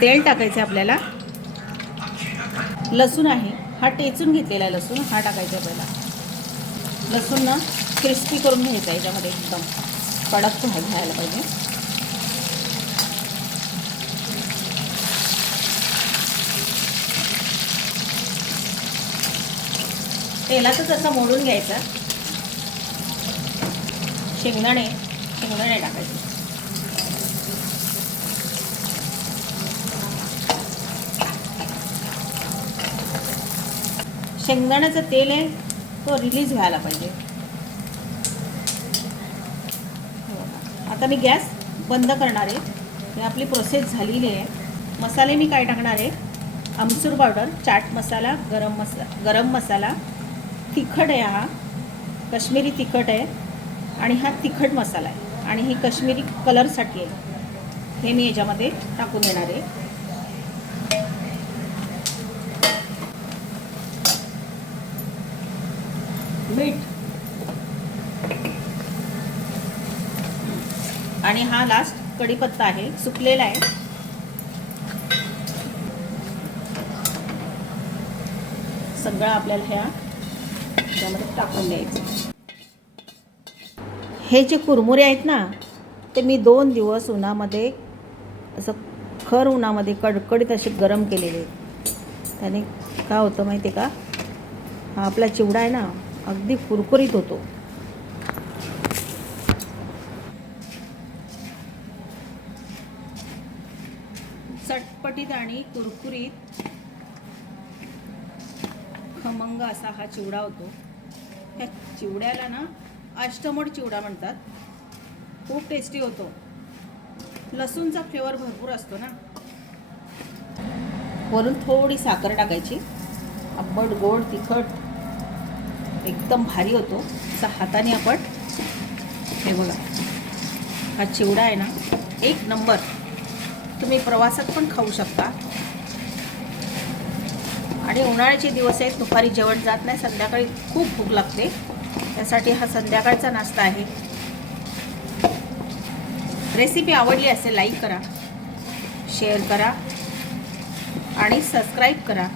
तेल टाकायचं आपल्याला. लसूण आहे, हा टेचून घेतलेला लसूण हा टाकायचा आपल्याला. लसूण ना क्रिस्पी करून घ्यायचा, याच्यामध्ये एकदम कडक घ्यायला पाहिजे. तेलातच असा मोडून घ्यायचा. शेंगदाणे टाकायचे. शेंगदाण्याचं तेल आहे तो रिलीज व्हायला पाहिजे. आता मी गॅस बंद करणार आहे. ही आपली प्रोसेस झालेली आहे. मसाले मी काय टाकणार आहे, आमचूर पावडर, चाट मसाला, गरम मसाला, तिखट आहे, हा काश्मीरी तिखट आहे आणि हा तिखट मसाला आहे आणि ही काश्मीरी कलरसाठी आहे. हे मी याच्यामध्ये टाकून देणार आहे. मीठ आणि हा लास्ट कढीपत्ता आहे, सुकलेला आहे. सगळं आपल्याला ह्यामध्ये टाकून द्यायचं. हे जे कुरमुरे आहेत ना, ते मी 2 दिवस उन्हामध्ये असं खर उन्हामध्ये कडकडीत असे गरम केलेले आहेत. त्याने काय होतं माहिती आहे का, हा आपला चिवडा आहे ना अगदी कुरकुरीत होतो. चटपटीत आणि कुरकुरीत खमंग असा हा चिवडा होतो. ह्या चिवड्याला ना अष्टमोड चिवडा म्हणतात. खूप टेस्टी होतो. लसूणचा फ्लेवर भरपूर असतो ना. वरून थोडी साखर टाकायची. आंबट गोड तिखट एकदम भारी होतो. असा हाताने आपण, हे बघा, हा चिवडा आहे ना एक नंबर. तुम्ही प्रवासात पण खाऊ शकता. आणि उन्हाळ्याचे दिवस आहेत, दुपारी जेवण जात नाही, संध्याकाळी खूप भूक लागते, त्यासाठी हा संध्याकाळचा नाश्ता आहे. रेसिपी आवडली असेल लाईक करा, शेअर करा आणि सबस्क्राईब करा.